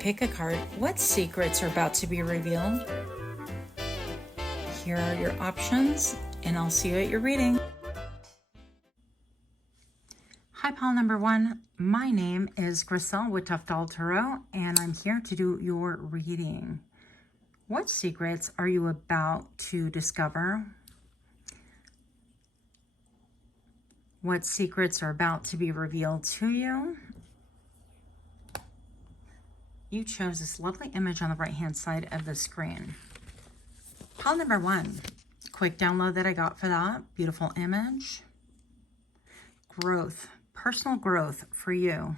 Pickacard, what secrets are about to be revealed? Here are your options, and I'll see you at your reading. Hi, pile number one. My name is Griselle with Toughdolltarot, and I'm here to do your reading. What secrets are you about to discover? What secrets are about to be revealed to you? You chose this lovely image on the right-hand side of the screen. Pile number one, quick download that I got for that beautiful image. Growth, personal growth for you.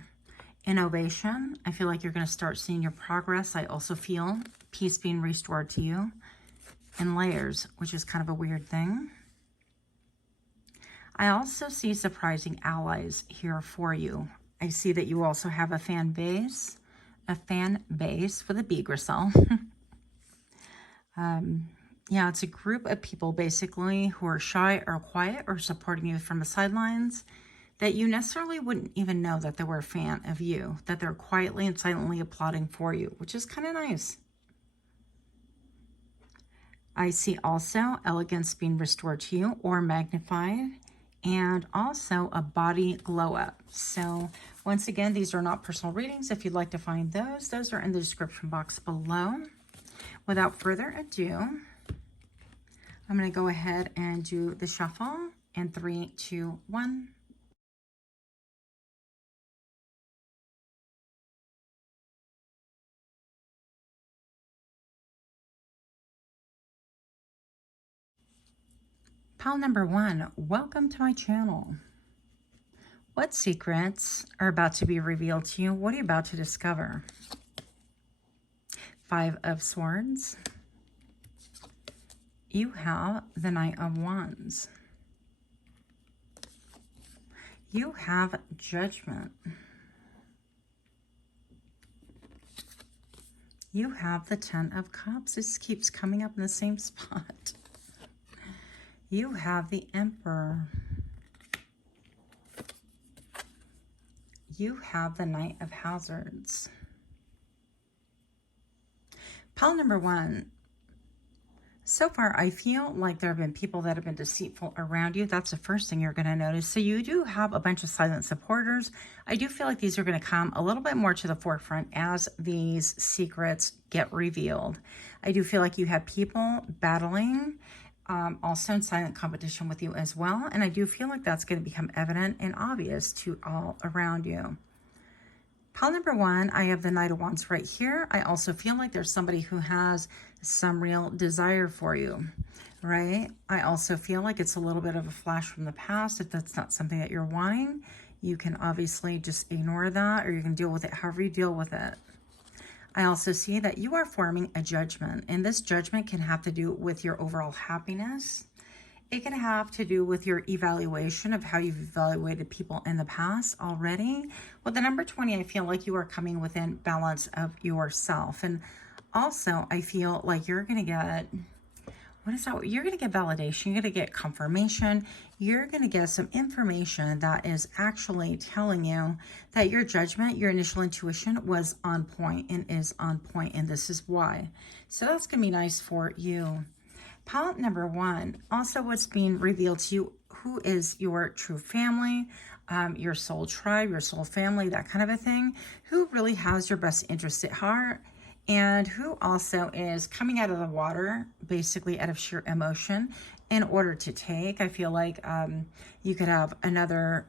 Innovation, I feel like you're going to start seeing your progress. I also feel peace being restored to you. And layers, which is kind of a weird thing. I also see surprising allies here for you. I see that you also have a fan base with a B, Griselle. Yeah, it's a group of people basically who are shy or quiet or supporting you from the sidelines that you necessarily wouldn't even know that they were a fan of you, that they're quietly and silently applauding for you, which is kind of nice. I see also elegance being restored to you or magnified, and also a body glow up. So once again, these are not personal readings. If you'd like to find those are in the description box below. Without further ado, I'm going to go ahead and do the shuffle in 3, 2, 1. Pile number one, welcome to my channel. What secrets are about to be revealed to you? What are you about to discover? 5 of Swords. You have the Knight of Wands. You have Judgment. You have the 10 of Cups. This keeps coming up in the same spot. You have the Emperor. You have the Knight of Hazards. Pile number one. So far, I feel like there have been people that have been deceitful around you. That's the first thing you're going to notice. So you do have a bunch of silent supporters. I do feel like these are going to come a little bit more to the forefront as these secrets get revealed. I do feel like you have people battling, also in silent competition with you as well. And I do feel like that's going to become evident and obvious to all around you. Pile number one, I have the Knight of Wands right here. I also feel like there's somebody who has some real desire for you, right? I also feel like it's a little bit of a flash from the past. If that's not something that you're wanting, you can obviously just ignore that, or you can deal with it however you deal with it. I also see that you are forming a judgment, and this judgment can have to do with your overall happiness. It can have to do with your evaluation of how you've evaluated people in the past already. With the number 20, I feel like you are coming within balance of yourself. And also, I feel like you're going to get, what is that? You're going to get validation. You're going to get confirmation. You're going to get some information that is actually telling you that your judgment, your initial intuition was on point and is on point, and this is why. So that's going to be nice for you. Pile number one, also what's being revealed to you, who is your true family, your soul tribe, your soul family, that kind of a thing, who really has your best interest at heart, and who also is coming out of the water, basically out of sheer emotion, in order to take. I feel like you could have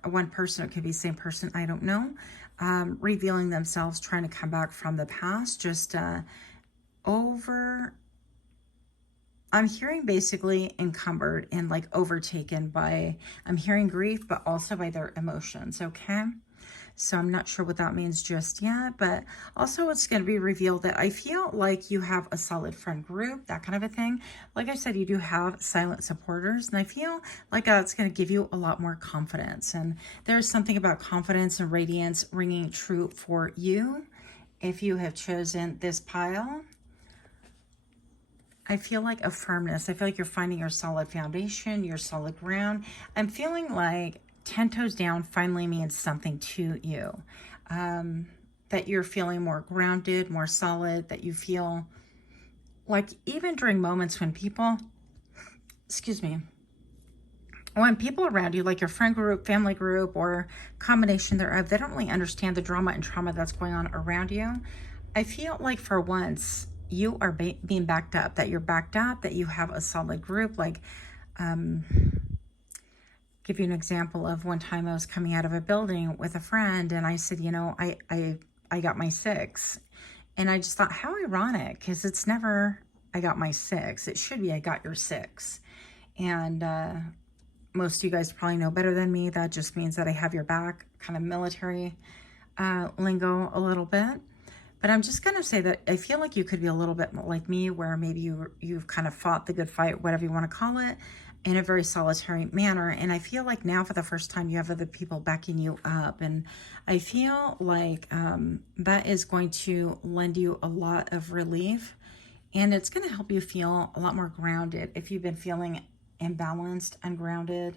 one person, it could be the same person, I don't know, revealing themselves, trying to come back from the past, just I'm hearing basically encumbered and like overtaken by, I'm hearing grief, but also by their emotions, okay? So I'm not sure what that means just yet, but also it's going to be revealed that I feel like you have a solid friend group, that kind of a thing. Like I said, you do have silent supporters, and I feel like it's going to give you a lot more confidence. And there's something about confidence and radiance ringing true for you if you have chosen this pile. I feel like a firmness. I feel like you're finding your solid foundation, your solid ground. I'm feeling like 10 toes down finally means something to you. that you're feeling more grounded, more solid, that you feel like even during moments when people, excuse me, when people around you, like your friend group, family group, or combination thereof, they don't really understand the drama and trauma that's going on around you. I feel like for once you are being backed up, that you're backed up, that you have a solid group. Like, give you an example of one time I was coming out of a building with a friend and I said, you know, I got my 6. And I just thought, how ironic, because it's never, I got my 6. It should be, I got your 6. And most of you guys probably know better than me. That just means that I have your back, kind of military lingo a little bit. But I'm just going to say that I feel like you could be a little bit like me, where maybe you've kind of fought the good fight, whatever you want to call it, in a very solitary manner. And I feel like now for the first time you have other people backing you up. And I feel like that is going to lend you a lot of relief. And it's going to help you feel a lot more grounded. If you've been feeling imbalanced, ungrounded,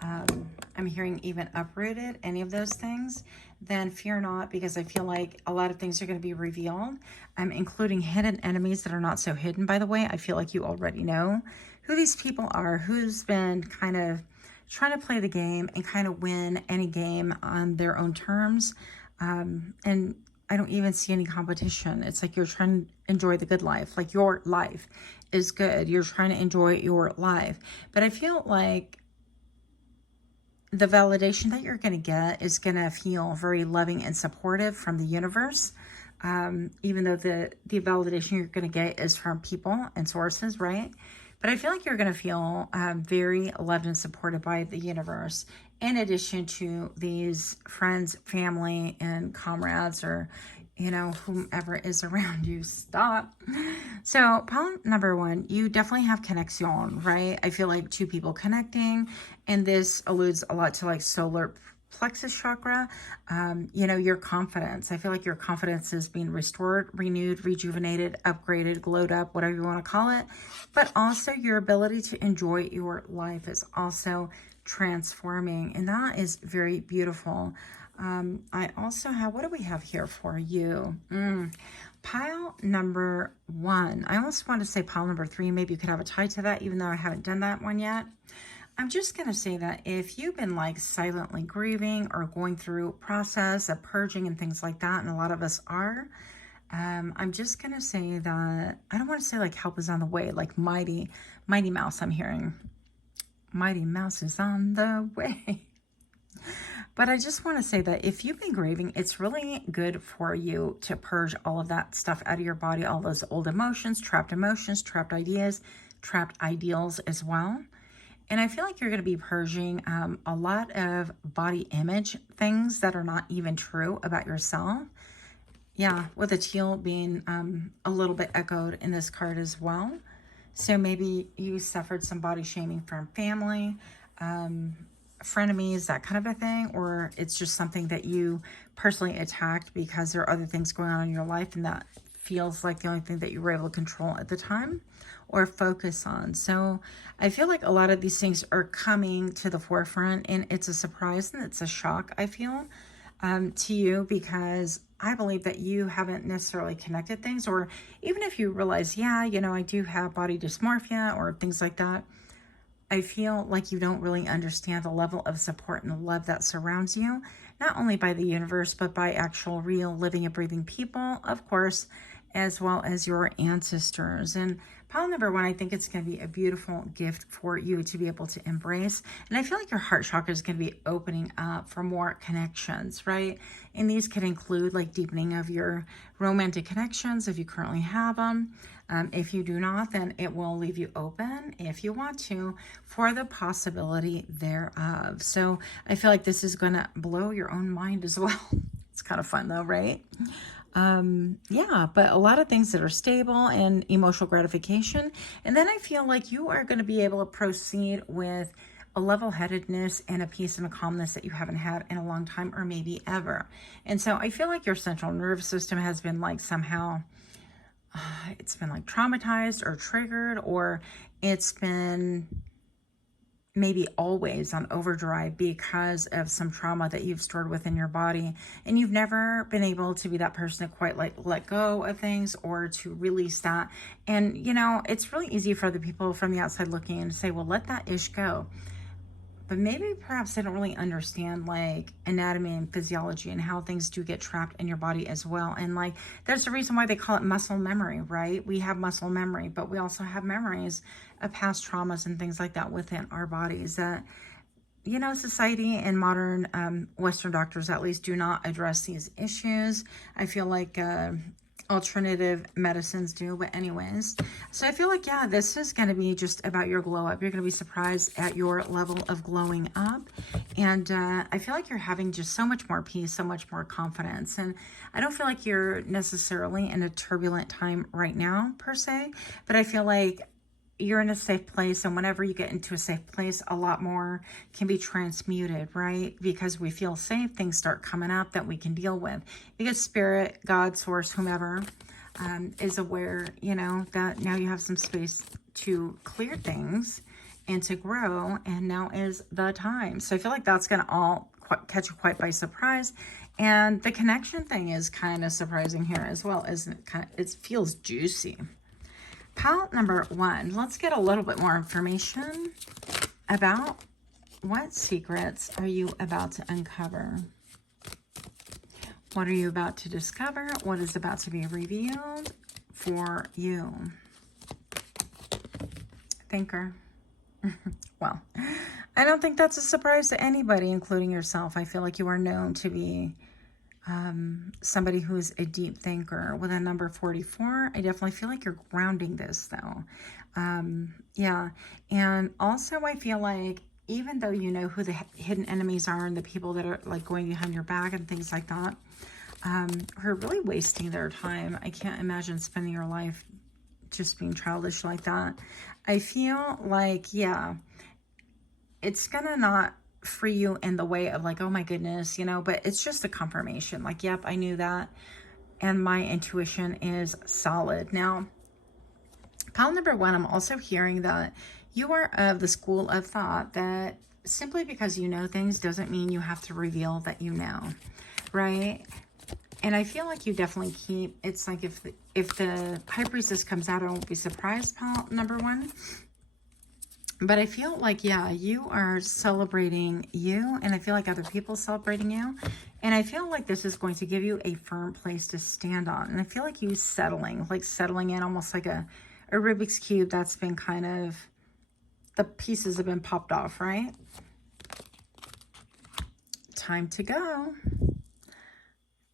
I'm hearing even uprooted, any of those things, then fear not, because I feel like a lot of things are going to be revealed, including hidden enemies that are not so hidden, by the way. I feel like you already know who these people are, who's been kind of trying to play the game and kind of win any game on their own terms. And I don't even see any competition. It's like you're trying to enjoy the good life. Like your life is good. You're trying to enjoy your life. But I feel like the validation that you're going to get is going to feel very loving and supportive from the universe. Even though the validation you're going to get is from people and sources, right? But I feel like you're going to feel very loved and supported by the universe, in addition to these friends, family, and comrades, or, you know, whomever is around you. Stop. So problem number 1, you definitely have connection, right? I feel like 2 people connecting, and this alludes a lot to like solar plexus chakra. You know, your confidence. I feel like your confidence is being restored, renewed, rejuvenated, upgraded, glowed up, whatever you want to call it. But also your ability to enjoy your life is also transforming, and that is very beautiful. I also have, what do we have here for you? Pile number 1. I almost want to say pile number 3. Maybe you could have a tie to that, even though I haven't done that one yet. I'm just going to say that if you've been like silently grieving or going through process of purging and things like that, and a lot of us are, I'm just going to say that, I don't want to say like help is on the way, like Mighty Mouse, I'm hearing. Mighty Mouse is on the way. But I just want to say that if you've been grieving, it's really good for you to purge all of that stuff out of your body, all those old emotions, trapped ideas, trapped ideals as well. And I feel like you're going to be purging a lot of body image things that are not even true about yourself. Yeah, with the teal being a little bit echoed in this card as well. So maybe you suffered some body shaming from family, frenemies, that kind of a thing, or it's just something that you personally attacked because there are other things going on in your life, and that feels like the only thing that you were able to control at the time or focus on. So I feel like a lot of these things are coming to the forefront, and it's a surprise and it's a shock, I feel, to you, because I believe that you haven't necessarily connected things, or even if you realize, yeah, you know, I do have body dysmorphia or things like that, I feel like you don't really understand the level of support and love that surrounds you, not only by the universe, but by actual real living and breathing people, of course, as well as your ancestors. And pile number 1, I think it's going to be a beautiful gift for you to be able to embrace. And I feel like your heart chakra is going to be opening up for more connections, right? And these could include like deepening of your romantic connections if you currently have them. If you do not, then it will leave you open, if you want to, for the possibility thereof. So I feel like this is going to blow your own mind as well. It's kind of fun though, right? Yeah, but a lot of things that are stable and emotional gratification. And then I feel like you are going to be able to proceed with a level-headedness and a peace and a calmness that you haven't had in a long time, or maybe ever. And so I feel like your central nervous system has been like somehow, it's been like traumatized or triggered, or it's been maybe always on overdrive because of some trauma that you've stored within your body, and you've never been able to be that person to quite like let go of things or to release that. And you know, it's really easy for other people from the outside looking in to say, well, let that ish go. But maybe perhaps they don't really understand like anatomy and physiology and how things do get trapped in your body as well. And like, there's a reason why they call it muscle memory, right? We have muscle memory, but we also have memories of past traumas and things like that within our bodies that, you know, society and modern Western doctors at least do not address these issues. I feel like alternative medicines do, but anyways, so I feel like, yeah, this is going to be just about your glow up. You're going to be surprised at your level of glowing up, and I feel like you're having just so much more peace, so much more confidence, and I don't feel like you're necessarily in a turbulent time right now per se, but I feel like you're in a safe place, and whenever you get into a safe place, a lot more can be transmuted, right? Because we feel safe, things start coming up that we can deal with, because spirit, God, source, whomever is aware, you know, that now you have some space to clear things and to grow, and now is the time. So I feel like that's going to all catch you quite by surprise. And the connection thing is kind of surprising here as well, isn't it? It feels juicy. Pile number 1, let's get a little bit more information about what secrets are you about to uncover. What are you about to discover? What is about to be revealed for you? Thinker. Well, I don't think that's a surprise to anybody, including yourself. I feel like you are known to be somebody who is a deep thinker. With a number 44, I definitely feel like you're grounding this though. Yeah. And also I feel like even though you know who the hidden enemies are and the people that are like going behind your back and things like that, who are really wasting their time. I can't imagine spending your life just being childish like that. I feel like, yeah, it's gonna not free you in the way of like, oh my goodness, you know, but it's just a confirmation. Like, yep, I knew that. And my intuition is solid. Now, pile number 1, I'm also hearing that you are of the school of thought that simply because you know things doesn't mean you have to reveal that you know, right? And I feel like you definitely keep, it's like if the High Priestess comes out, I won't be surprised, pile number 1. But I feel like, yeah, you are celebrating you, and I feel like other people celebrating you. And I feel like this is going to give you a firm place to stand on. And I feel like you settling in almost like a Rubik's Cube that's been kind of, the pieces have been popped off, right? Time to go.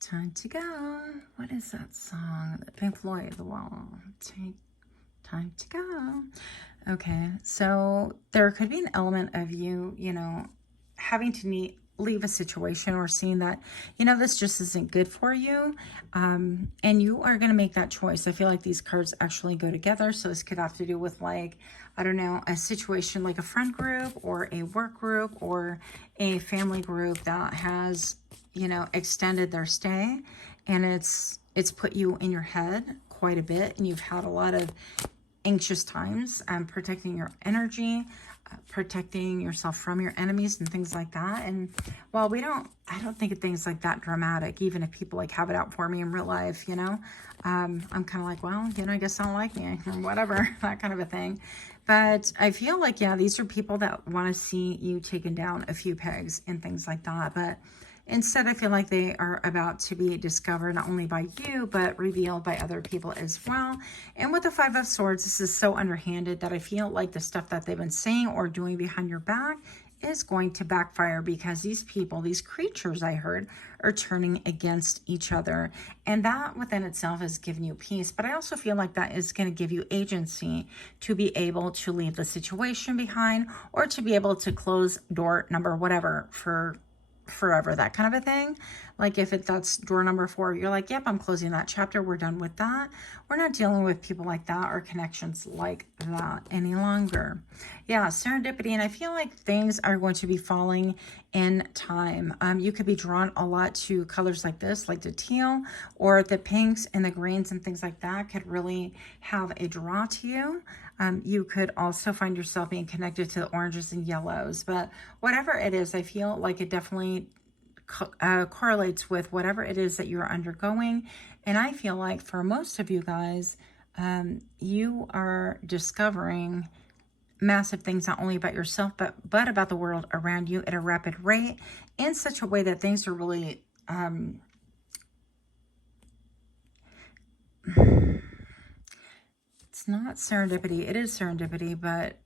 Time to go. What is that song? Pink Floyd, The Wall. Time to go. Okay, so there could be an element of you, you know, having to leave a situation or seeing that, you know, this just isn't good for you. And you are going to make that choice. I feel like these cards actually go together. So this could have to do with like, I don't know, a situation like a friend group or a work group or a family group that has, you know, extended their stay, and it's put you in your head quite a bit, and you've had a lot of anxious times, protecting your energy, protecting yourself from your enemies and things like that. And while I don't think of things like that dramatic, even if people like have it out for me in real life, you know, I'm kind of like, well, you know, I guess they don't like me or whatever, that kind of a thing. But I feel like, yeah, these are people that want to see you taken down a few pegs and things like that. But instead, I feel like they are about to be discovered not only by you, but revealed by other people as well. And with the 5 of Swords, this is so underhanded that I feel like the stuff that they've been saying or doing behind your back is going to backfire, because these people, these creatures I heard, are turning against each other. And that within itself is giving you peace. But I also feel like that is going to give you agency to be able to leave the situation behind, or to be able to close door number whatever for forever, that kind of a thing. Like if that's door number 4, you're like, yep, I'm closing that chapter, we're done with that. We're not dealing with people like that or connections like that any longer. Yeah, serendipity. And I feel like things are going to be falling in time. You could be drawn a lot to colors like this, like the teal or the pinks and the greens and things like that could really have a draw to you. You could also find yourself being connected to the oranges and yellows, but whatever it is, I feel like it definitely correlates with whatever it is that you're undergoing. And I feel like for most of you guys, you are discovering massive things, not only about yourself, but about the world around you at a rapid rate, in such a way that things are really, it's not serendipity. It is serendipity, but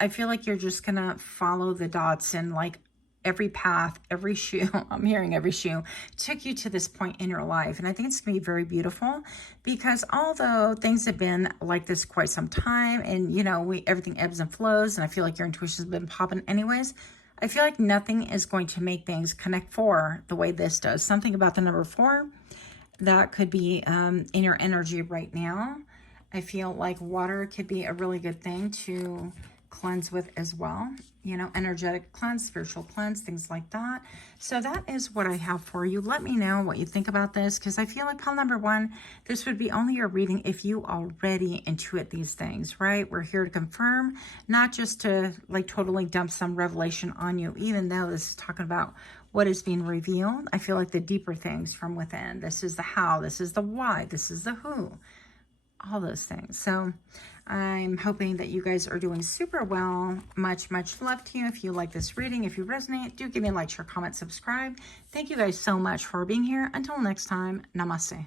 I feel like you're just going to follow the dots and like every path, every shoe, I'm hearing every shoe, took you to this point in your life. And I think it's going to be very beautiful, because although things have been like this quite some time, and you know, everything ebbs and flows, and I feel like your intuition's been popping anyways, I feel like nothing is going to make things connect for the way this does. Something about the number 4 that could be in your energy right now. I feel like water could be a really good thing to cleanse with as well. You know, energetic cleanse, spiritual cleanse, things like that. So that is what I have for you. Let me know what you think about this, because I feel like pile number 1, this would be only your reading if you already intuit these things, right? We're here to confirm, not just to like totally dump some revelation on you, even though this is talking about what is being revealed. I feel like the deeper things from within. This is the how, this is the why, this is the who, all those things. So I'm hoping that you guys are doing super well. Much love to you. If you like this reading, if you resonate, do give me a like, share, comment, subscribe. Thank you guys so much for being here. Until next time, namaste.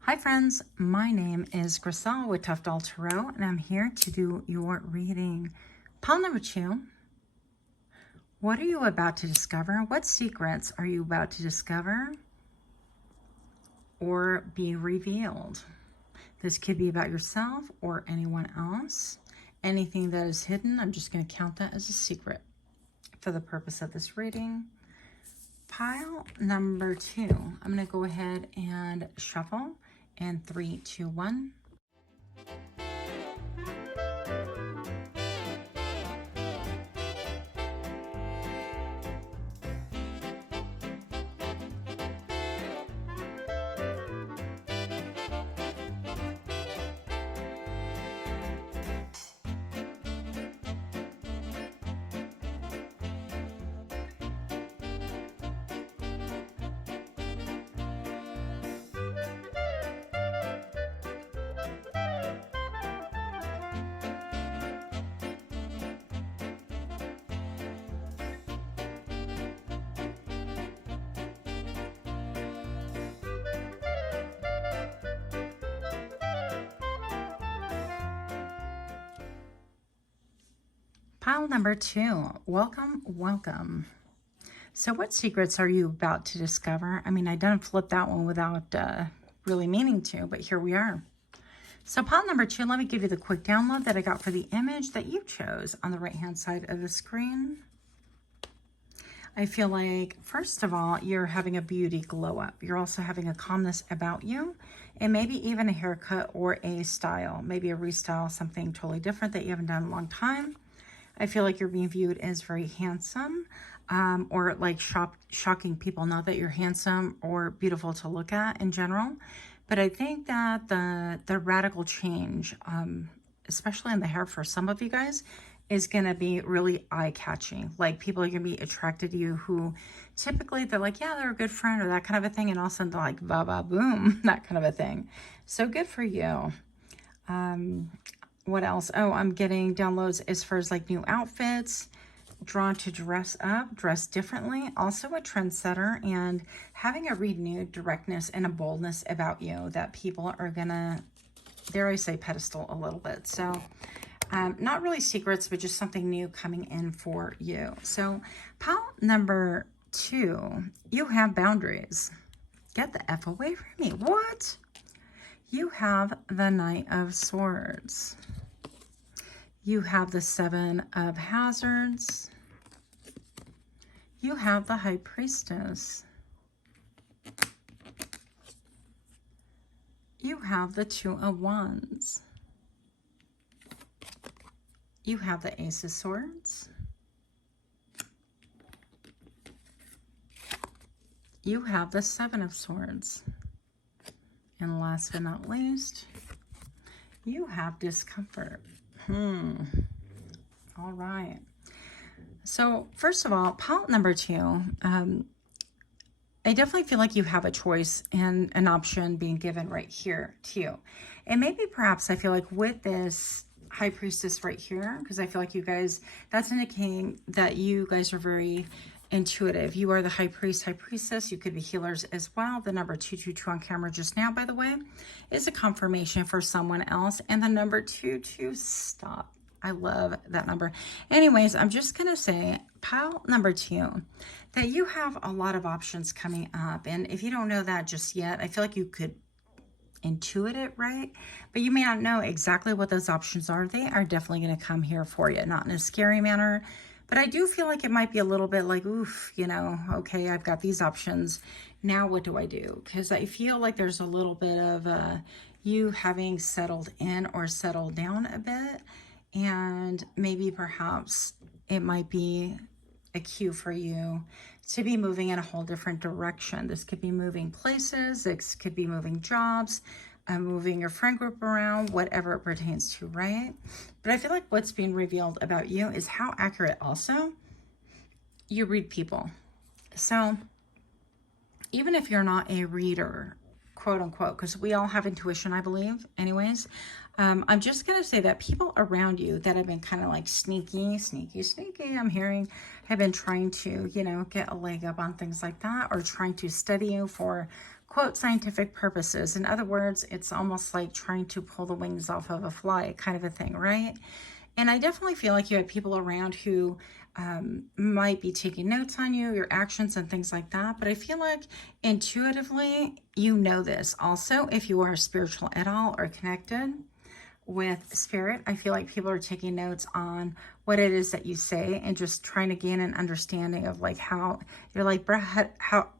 Hi friends, my name is Griselle with Toughdolltarot, and I'm here to do your reading. Pile number 2. What are you about to discover? What secrets are you about to discover or be revealed? This could be about yourself or anyone else. Anything that is hidden, I'm just going to count that as a secret for the purpose of this reading. Pile number 2. I'm going to go ahead and shuffle in 3, 2, 1. Pile number 2, welcome. So what secrets are you about to discover? I mean, I didn't flip that one without really meaning to, but here we are. So pile number 2, let me give you the quick download that I got for the image that you chose on the right-hand side of the screen. I feel like, first of all, you're having a beauty glow up. You're also having a calmness about you, and maybe even a haircut or a style, maybe a restyle, something totally different that you haven't done in a long time. I feel like you're being viewed as very handsome, or like shocking people. Not that you're handsome or beautiful to look at in general, but I think that the radical change, especially in the hair for some of you guys, is going to be really eye-catching. Like, people are going to be attracted to you who typically they're like, yeah, they're a good friend or that kind of a thing, and all of a sudden they're like, ba boom, that kind of a thing. So good for you. What else? Oh, I'm getting downloads as far as like new outfits, drawn to dress up, dress differently, also a trendsetter, and having a renewed directness and a boldness about you that people are gonna, dare I say, pedestal a little bit. So not really secrets, but just something new coming in for you. So pile number 2, you have boundaries. Get the F away from me. What? You have the Knight of Swords. You have the 7 of Hazards. You have the High Priestess. You have the 2 of Wands. You have the Ace of Swords. You have the 7 of Swords. And last but not least, you have discomfort. All right. So first of all, pile number 2, I definitely feel like you have a choice and an option being given right here to you. And maybe perhaps I feel like with this High Priestess right here, because I feel like you guys, that's indicating that you guys are very intuitive. You are the High Priest, High Priestess. You could be healers as well. The number 222 on camera just now, by the way, is a confirmation for someone else. And the number 22, stop. I love that number. Anyways, I'm just going to say pile number 2, that you have a lot of options coming up. And if you don't know that just yet, I feel like you could intuit it, right? But you may not know exactly what those options are. They are definitely going to come here for you, not in a scary manner. But I do feel like it might be a little bit like, oof, you know, okay, I've got these options. Now what do I do? Because I feel like there's a little bit of you having settled in or settled down a bit. And maybe perhaps it might be a cue for you to be moving in a whole different direction. This could be moving places. This could be moving jobs, moving your friend group around, whatever it pertains to, right? But I feel like what's being revealed about you is how accurate also you read people. So even if you're not a reader, quote unquote, because we all have intuition, I believe, anyways, I'm just going to say that people around you that have been kind of like sneaky, I'm hearing, have been trying to, you know, get a leg up on things like that, or trying to study you for, quote, scientific purposes. In other words, it's almost like trying to pull the wings off of a fly kind of a thing, right? And I definitely feel like you have people around who might be taking notes on you, your actions and things like that. But I feel like intuitively, you know this. Also, if you are spiritual at all or connected with spirit, I feel like people are taking notes on what it is that you say and just trying to gain an understanding of like how you're like, bruh,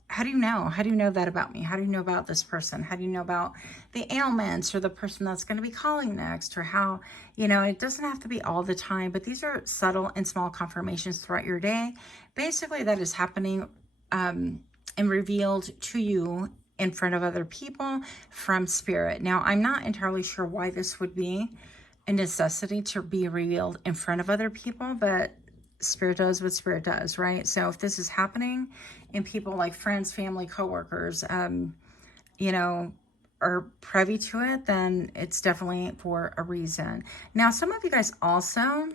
how do you know? How do you know that about me? How do you know about this person? How do you know about the ailments or the person that's going to be calling next, or how, you know, it doesn't have to be all the time, but these are subtle and small confirmations throughout your day. Basically, that is happening and revealed to you in front of other people from spirit. Now, I'm not entirely sure why this would be a necessity to be revealed in front of other people, but spirit does what spirit does, right? So if this is happening and people like friends, family, coworkers, you know, are privy to it, then it's definitely for a reason. Now, some of you guys also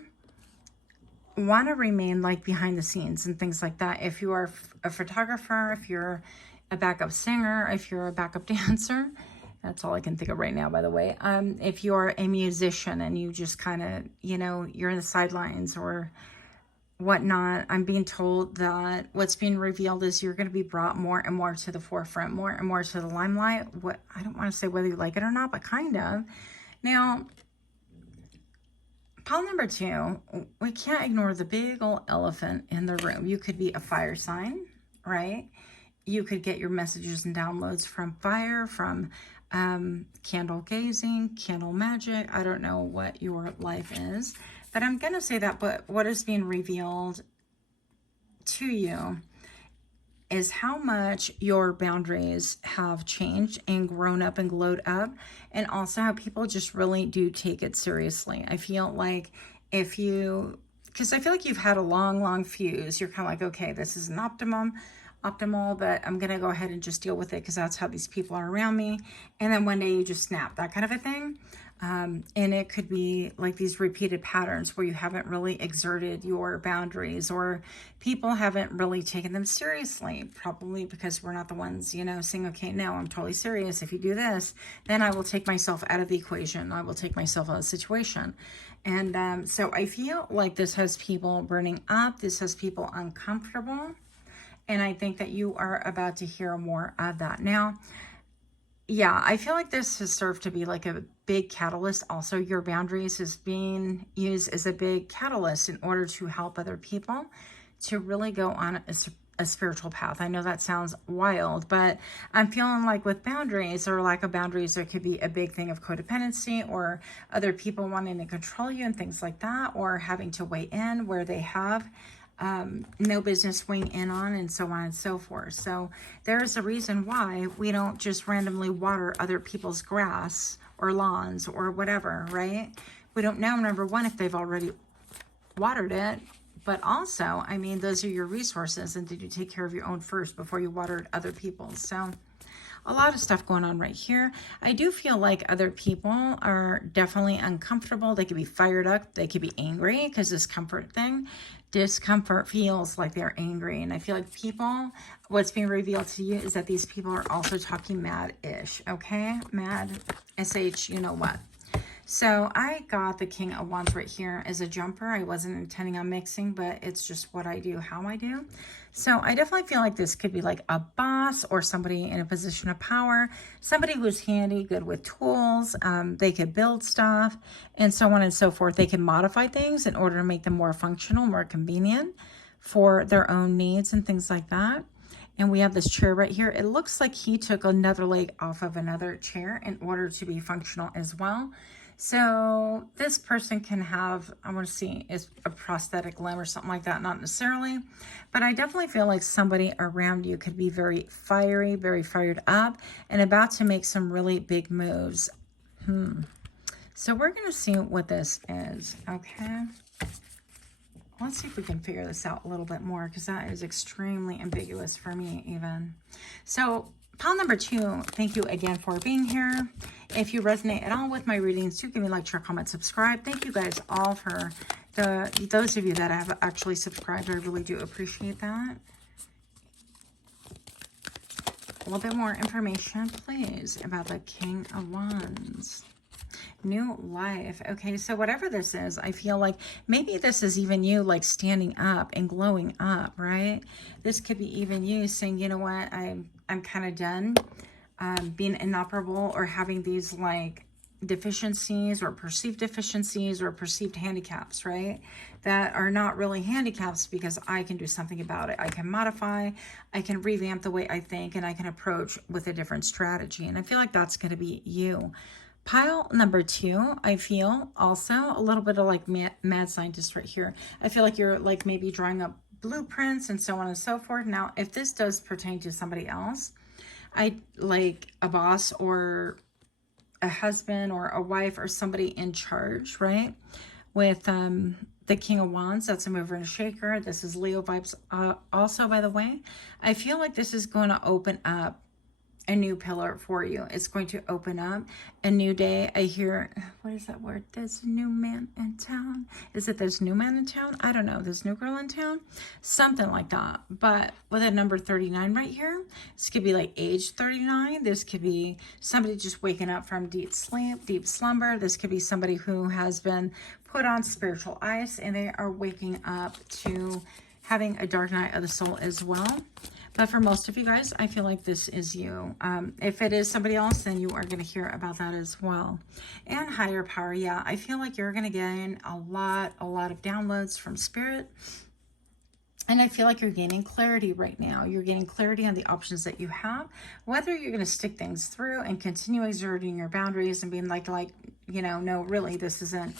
want to remain like behind the scenes and things like that. If you are a photographer, if you're a backup singer, if you're a backup dancer, that's all I can think of right now, by the way. If you're a musician and you just kind of, you know, you're in the sidelines or whatnot, I'm being told that what's being revealed is you're going to be brought more and more to the forefront, more and more to the limelight. What, I don't want to say whether you like it or not, but kind of. Now, pile number 2, we can't ignore the big old elephant in the room. You could be a fire sign, right? You could get your messages and downloads from fire, from candle gazing, candle magic. I don't know what your life is, but I'm going to say that, but what is being revealed to you is how much your boundaries have changed and grown up and glowed up, and also how people just really do take it seriously. I feel like if you, because I feel like you've had a long fuse, you're kind of like, okay, this is an optimal, but I'm going to go ahead and just deal with it because that's how these people are around me. And then one day you just snap, that kind of a thing. And it could be like these repeated patterns where you haven't really exerted your boundaries, or people haven't really taken them seriously, probably because we're not the ones, you know, saying, okay, no, I'm totally serious. If you do this, then I will take myself out of the equation. I will take myself out of the situation. And so I feel like this has people burning up. This has people uncomfortable. And I think that you are about to hear more of that. Now, yeah, I feel like this has served to be like a big catalyst. Also, your boundaries is being used as a big catalyst in order to help other people to really go on a spiritual path. I know that sounds wild, but I'm feeling like with boundaries or lack of boundaries, there could be a big thing of codependency or other people wanting to control you and things like that, or having to weigh in where they have no business weighing in on, and so on and so forth. So there's a reason why we don't just randomly water other people's grass or lawns or whatever, right? We don't know, number one, if they've already watered it, but also, I mean, those are your resources, and did you take care of your own first before you watered other people's? So a lot of stuff going on right here. I do feel like other people are definitely uncomfortable. They could be fired up. They could be angry because discomfort feels like they're angry. And I feel like people, what's being revealed to you is that these people are also talking mad-ish, okay? Mad, S-H, you know what. So I got the King of Wands right here as a jumper. I wasn't intending on mixing, but it's just what I do, how I do. So I definitely feel like this could be like a boss or somebody in a position of power, somebody who's handy, good with tools. They could build stuff and so on and so forth. They can modify things in order to make them more functional, more convenient for their own needs and things like that. And we have this chair right here. It looks like he took another leg off of another chair in order to be functional as well. So this person can have, I want to see, is a prosthetic limb or something like that. Not necessarily, but I definitely feel like somebody around you could be very fiery, very fired up, and about to make some really big moves. So we're going to see what this is, okay? Let's see if we can figure this out a little bit more, because that is extremely ambiguous for me even. So pile number 2, thank you again for being here. If you resonate at all with my readings, do give me a like, share, comment, subscribe. Thank you guys all for those of you that have actually subscribed. I really do appreciate that. A little bit more information, please, about the King of Wands. New life. Okay, so whatever this is, I feel like maybe this is even you like standing up and glowing up, right? This could be even you saying, you know what, I'm kind of done being inoperable or having these like deficiencies or perceived deficiencies or perceived handicaps, right? That are not really handicaps because I can do something about it. I can modify, I can revamp the way I think, and I can approach with a different strategy. And I feel like that's going to be you. Pile number 2, I feel also a little bit of like mad scientist right here. I feel like you're like maybe drawing up blueprints and so on and so forth. Now, if this does pertain to somebody else, I like a boss or a husband or a wife or somebody in charge, right? With the King of Wands, that's a mover and a shaker. This is Leo vibes also, by the way. I feel like this is going to open up a new pillar for you. It's going to open up a new day. I hear, what is that word? There's a new man in town. Is it there's new man in town? I don't know. There's new girl in town? Something like that. But with a number 39 right here, this could be like age 39. This could be somebody just waking up from deep sleep, deep slumber. This could be somebody who has been put on spiritual ice and they are waking up to having a dark night of the soul as well. But for most of you guys, I feel like this is you. If it is somebody else, then you are going to hear about that as well. And higher power, yeah. I feel like you're going to gain a lot of downloads from spirit. And I feel like you're gaining clarity right now. You're gaining clarity on the options that you have. Whether you're going to stick things through and continue exerting your boundaries and being like, you know, no, really, this isn't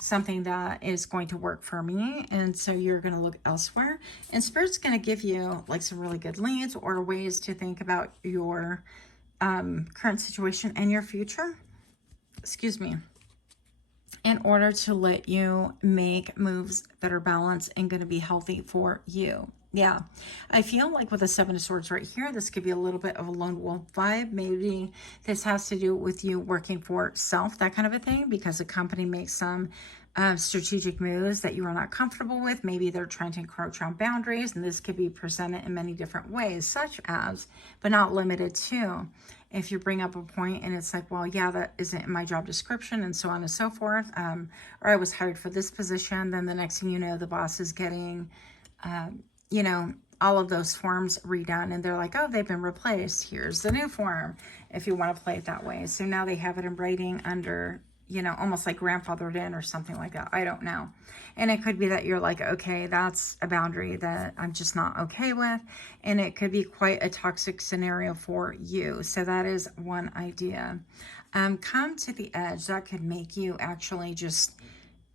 something that is going to work for me, and so you're going to look elsewhere, and Spirit's going to give you like some really good leads or ways to think about your current situation and your future, excuse me, in order to let you make moves that are balanced and going to be healthy for you. Yeah, I feel like with the 7 of Swords right here, this could be a little bit of a lone wolf vibe. Maybe this has to do with you working for self, that kind of a thing, because the company makes some strategic moves that you are not comfortable with. Maybe they're trying to encroach on boundaries, and this could be presented in many different ways, such as, but not limited to, if you bring up a point and it's like, well, yeah, that isn't in my job description and so on and so forth, or I was hired for this position, then the next thing you know, the boss is getting you know, all of those forms redone, and they're like, oh, they've been replaced. Here's the new form, if you want to play it that way. So now they have it in writing under, you know, almost like grandfathered in or something like that. I don't know. And it could be that you're like, okay, that's a boundary that I'm just not okay with. And it could be quite a toxic scenario for you. So that is one idea. Come to the edge. That could make you actually just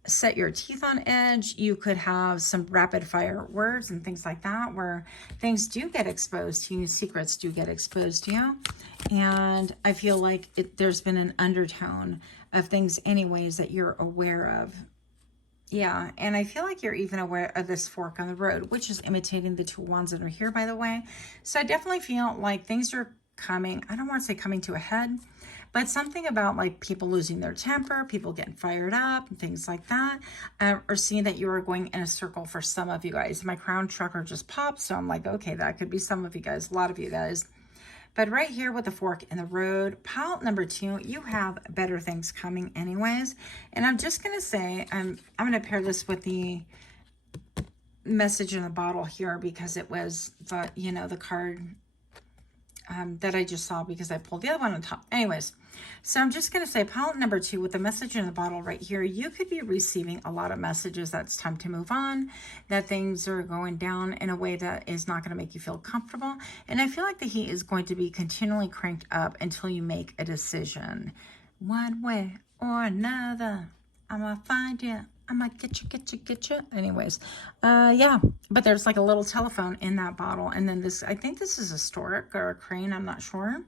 set your teeth on edge. You could have some rapid fire words and things like that, where things do get exposed to you, secrets do get exposed to you. And I feel like there's been an undertone of things anyways that you're aware of. Yeah, and I feel like you're even aware of this fork on the road, which is imitating the 2 wands that are here, by the way. So I definitely feel like things are coming, I don't want to say coming to a head, but something about like people losing their temper, people getting fired up, and things like that, or seeing that you are going in a circle for some of you guys. My crown chakra just popped, so I'm like, okay, that could be some of you guys, a lot of you guys. But right here with the fork in the road, pile number 2, you have better things coming anyways. And I'm just going to say, I'm going to pair this with the message in the bottle here, because it was the, you know, the card that I just saw, because I pulled the other one on top. Anyways, so I'm just going to say pile number 2 with the message in the bottle right here. You could be receiving a lot of messages that it's time to move on, that things are going down in a way that is not going to make you feel comfortable. And I feel like the heat is going to be continually cranked up until you make a decision. One way or another, I'm going to find you. I'm gonna get you. Anyways, yeah, but there's like a little telephone in that bottle. And then this, I think this is a stork or a crane, I'm not sure.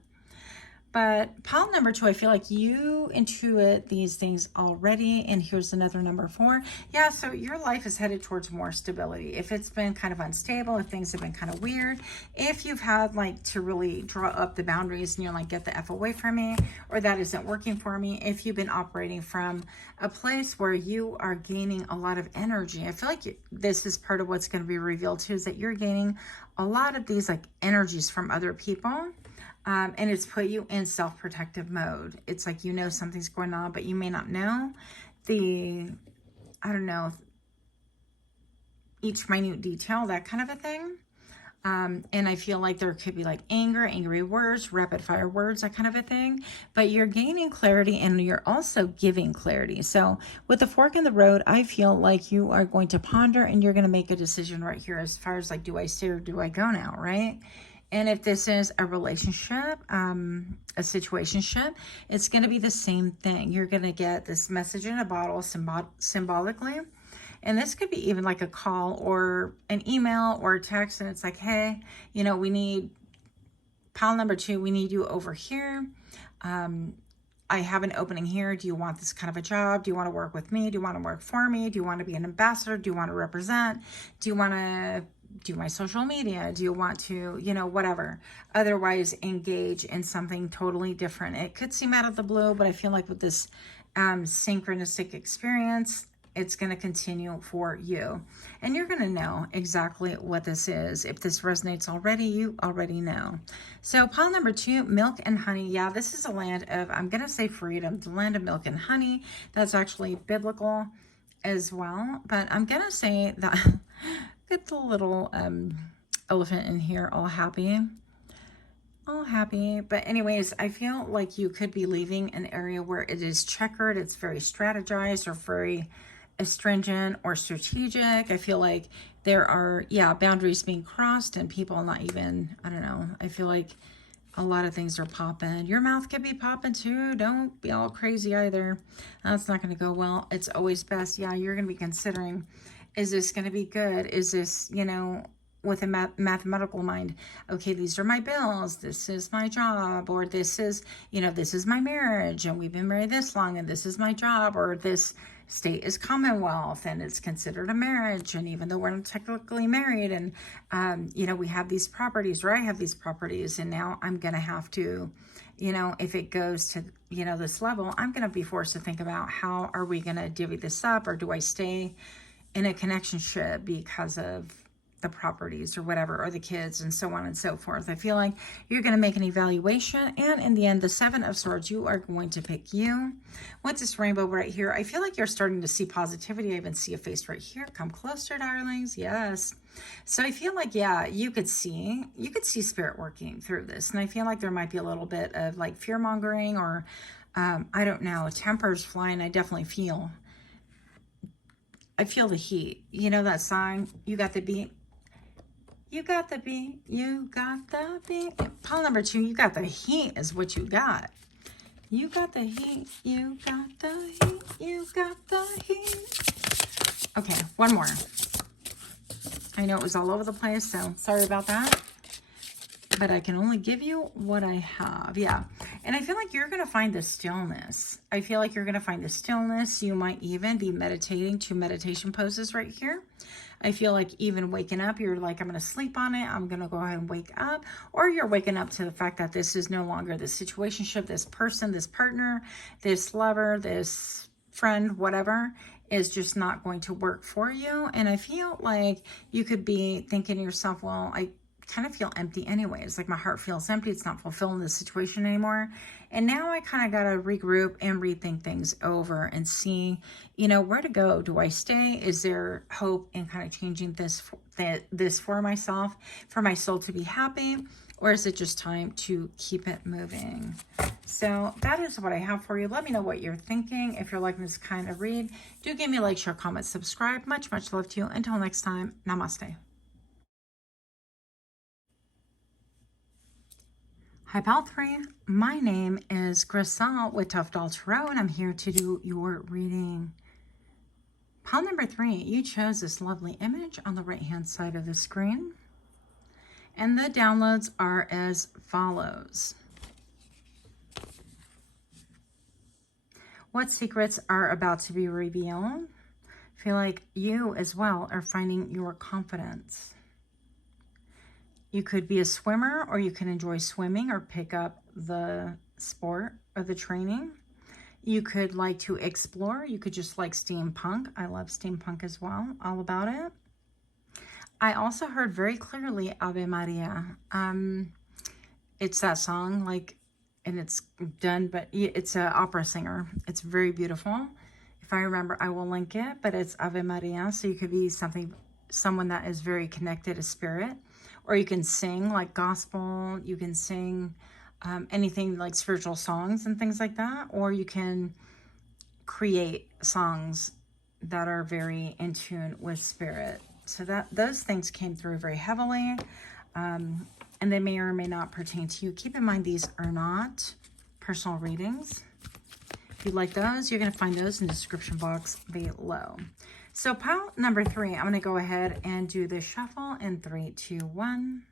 But pile number 2, I feel like you intuit these things already. And here's another number 4. Yeah, so your life is headed towards more stability. If it's been kind of unstable, if things have been kind of weird, if you've had like to really draw up the boundaries and you're like, get the F away from me, or that isn't working for me, if you've been operating from a place where you are gaining a lot of energy, I feel like this is part of what's going to be revealed too, is that you're gaining a lot of these like energies from other people. And it's put you in self-protective mode. It's like, you know, something's going on, but you may not know I don't know, each minute detail, that kind of a thing. And I feel like there could be like anger, angry words, rapid fire words, that kind of a thing. But you're gaining clarity and you're also giving clarity. So with the fork in the road, I feel like you are going to ponder and you're going to make a decision right here as far as like, do I stay or do I go now, right? And if this is a relationship, a situationship, it's going to be the same thing. You're going to get this message in a bottle symbolically. And this could be even like a call or an email or a text. And it's like, hey, you know, we need pile number 2. We need you over here. I have an opening here. Do you want this kind of a job? Do you want to work with me? Do you want to work for me? Do you want to be an ambassador? Do you want to represent? Do you want to do my social media? Do you want to, you know, whatever, otherwise engage in something totally different? It could seem out of the blue, but I feel like with this synchronistic experience, it's going to continue for you. And you're going to know exactly what this is. If this resonates already, you already know. So pile number 2, milk and honey. Yeah, this is a land of, I'm going to say freedom, the land of milk and honey. That's actually biblical as well. But I'm going to say that get the little elephant in here, all happy. But anyways, I feel like you could be leaving an area where it is checkered. It's very strategized or very astringent or strategic. I feel like there are, yeah, boundaries being crossed and people not even, I don't know. I feel like a lot of things are popping. Your mouth could be popping too. Don't be all crazy either. That's not going to go well. It's always best. Yeah, you're going to be considering, is this going to be good? Is this, you know, with a mathematical mind, okay, these are my bills, this is my job, or this is, you know, this is my marriage, and we've been married this long, and this is my job, or this state is Commonwealth, and it's considered a marriage, and even though we're not technically married, and, you know, we have these properties, or I have these properties, and now I'm going to have to, you know, if it goes to, you know, this level, I'm going to be forced to think about how are we going to divvy this up, or do I stay in a connectionship because of the properties or whatever, or the kids and so on and so forth. I feel like you're going to make an evaluation, and in the end, the 7 of Swords, you are going to pick you. What's this rainbow right here? I feel like you're starting to see positivity. I even see a face right here. Come closer, darlings. Yes. So I feel like, yeah, you could see spirit working through this. And I feel like there might be a little bit of like fear mongering, or I don't know, tempers flying. I definitely feel the heat. You know that song, You Got the Beat? You got the beat, you got the beat. Pile number 2, you got the heat is what you got. You got the heat, you got the heat, you got the heat. Okay, one more. I know it was all over the place, so sorry about that. But I can only give you what I have. Yeah. And I feel like you're going to find the stillness. I feel like you're going to find the stillness. You might even be meditating to meditation poses right here. I feel like even waking up, you're like, I'm going to sleep on it. I'm going to go ahead and wake up. Or you're waking up to the fact that this is no longer this situationship, this person, this partner, this lover, this friend, whatever, is just not going to work for you. And I feel like you could be thinking to yourself, well, I kind of feel empty anyways. Like my heart feels empty. It's not fulfilling the situation anymore. And now I kind of got to regroup and rethink things over and see, you know, where to go. Do I stay? Is there hope in kind of changing this for myself, for my soul to be happy? Or is it just time to keep it moving? So that is what I have for you. Let me know what you're thinking. If you're liking this kind of read, do give me a like, share, comment, subscribe. Much, much love to you. Until next time, namaste. Hi, Pal 3. My name is Griselle with Toughdolltarot, and I'm here to do your reading. Pal number 3, you chose this lovely image on the right-hand side of the screen. And the downloads are as follows. What secrets are about to be revealed? I feel like you as well are finding your confidence. You could be a swimmer, or you can enjoy swimming or pick up the sport or the training. You could like to explore. You could just like steampunk. I love steampunk as well. All about it. I also heard very clearly Ave Maria. It's that song, like, and it's done, but it's an opera singer. It's very beautiful. If I remember, I will link it, but it's Ave Maria. So you could be someone that is very connected to spirit. Or you can sing like gospel, you can sing anything like spiritual songs and things like that. Or you can create songs that are very in tune with spirit. So those things came through very heavily. And they may or may not pertain to you. Keep in mind, these are not personal readings. If you like those, you're going to find those in the description box below. So pile number 3, I'm going to go ahead and do the shuffle in 3, 2, 1.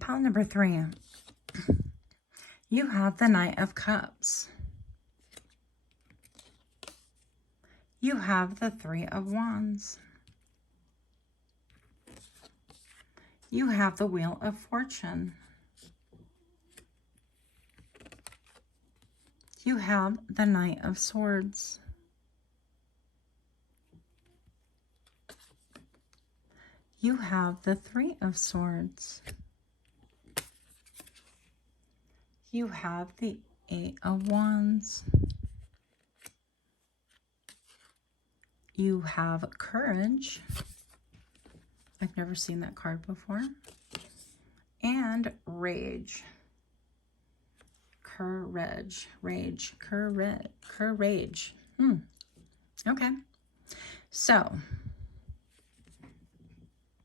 Pile number 3, you have the Knight of Cups. You have the 3 of Wands. You have the Wheel of Fortune. You have the Knight of Swords. You have the 3 of Swords. You have the 8 of Wands. You have Courage. I've never seen that card before. And Rage. Courage. Rage. Courage. Okay. So,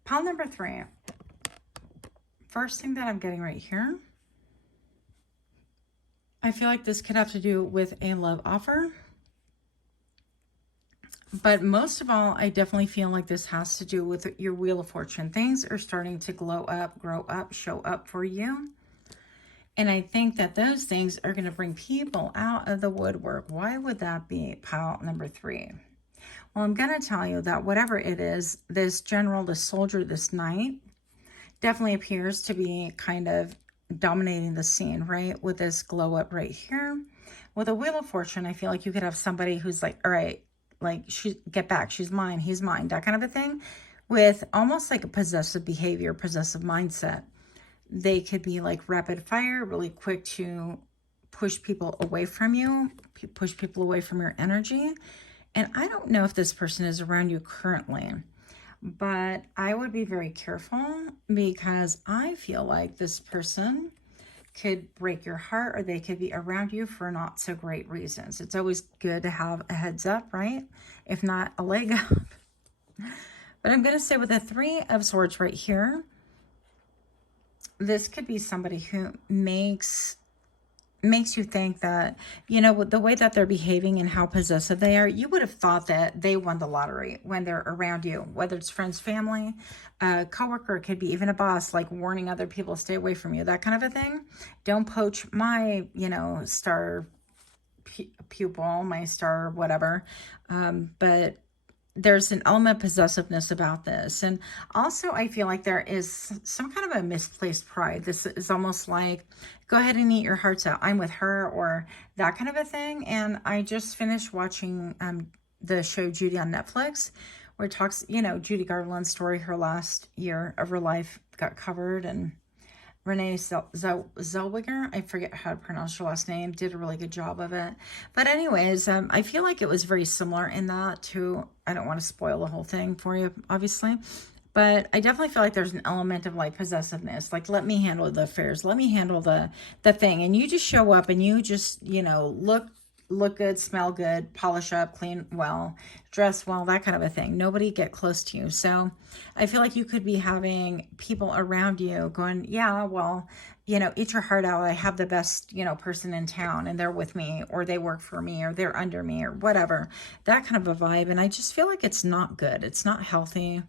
pile number 3. First thing that I'm getting right here, I feel like this could have to do with a love offer. But most of all, I definitely feel like this has to do with your Wheel of Fortune. Things are starting to glow up, grow up, show up for you. And I think that those things are going to bring people out of the woodwork. Why would that be, pile number 3? Well, I'm going to tell you that whatever it is, this general, this soldier, this knight, definitely appears to be kind of dominating the scene, right? With this glow up right here. With a Wheel of Fortune, I feel like you could have somebody who's like, all right, like, get back, she's mine, he's mine, that kind of a thing, with almost like a possessive behavior, possessive mindset. They could be like rapid fire, really quick to push people away from you, push people away from your energy. And I don't know if this person is around you currently, but I would be very careful, because I feel like this person could break your heart, or they could be around you for not so great reasons. It's always good to have a heads up, right? If not a leg up. But I'm going to say with the Three of Swords right here, this could be somebody who makes you think that, you know, with the way that they're behaving and how possessive they are, you would have thought that they won the lottery when they're around you, whether it's friends, family, a coworker, it could be even a boss, like warning other people, stay away from you, that kind of a thing. Don't poach my, you know, star pupil, my star whatever. But there's an element of possessiveness about this. And also, I feel like there is some kind of a misplaced pride. This is almost like, go ahead and eat your hearts out, I'm with her, or that kind of a thing. And I just finished watching the show Judy on Netflix, where it talks, you know, Judy Garland's story, her last year of her life got covered, and Renee Zellweger, I forget how to pronounce her last name, did a really good job of it. But anyways, I feel like it was very similar in that to, I don't want to spoil the whole thing for you, obviously, but I definitely feel like there's an element of like possessiveness, like, let me handle the affairs, let me handle the thing. And you just show up and you just, you know, look good, smell good, polish up, clean well, dress well, that kind of a thing. Nobody get close to you. So I feel like you could be having people around you going, yeah, well, you know, eat your heart out. I have the best, you know, person in town, and they're with me, or they work for me, or they're under me, or whatever, that kind of a vibe. And I just feel like it's not good. It's not healthy.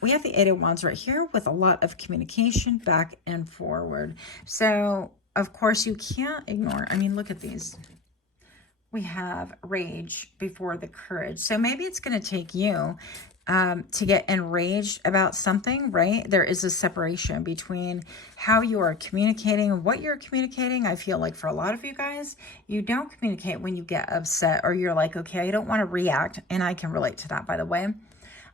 We have the Eight of Wands right here with a lot of communication back and forward. So of course you can't ignore, I mean, look at these. We have rage before the courage. So maybe it's going to take you to get enraged about something, right? There is a separation between how you are communicating and what you're communicating. I feel like for a lot of you guys, you don't communicate when you get upset, or you're like, okay, I don't want to react. And I can relate to that, by the way.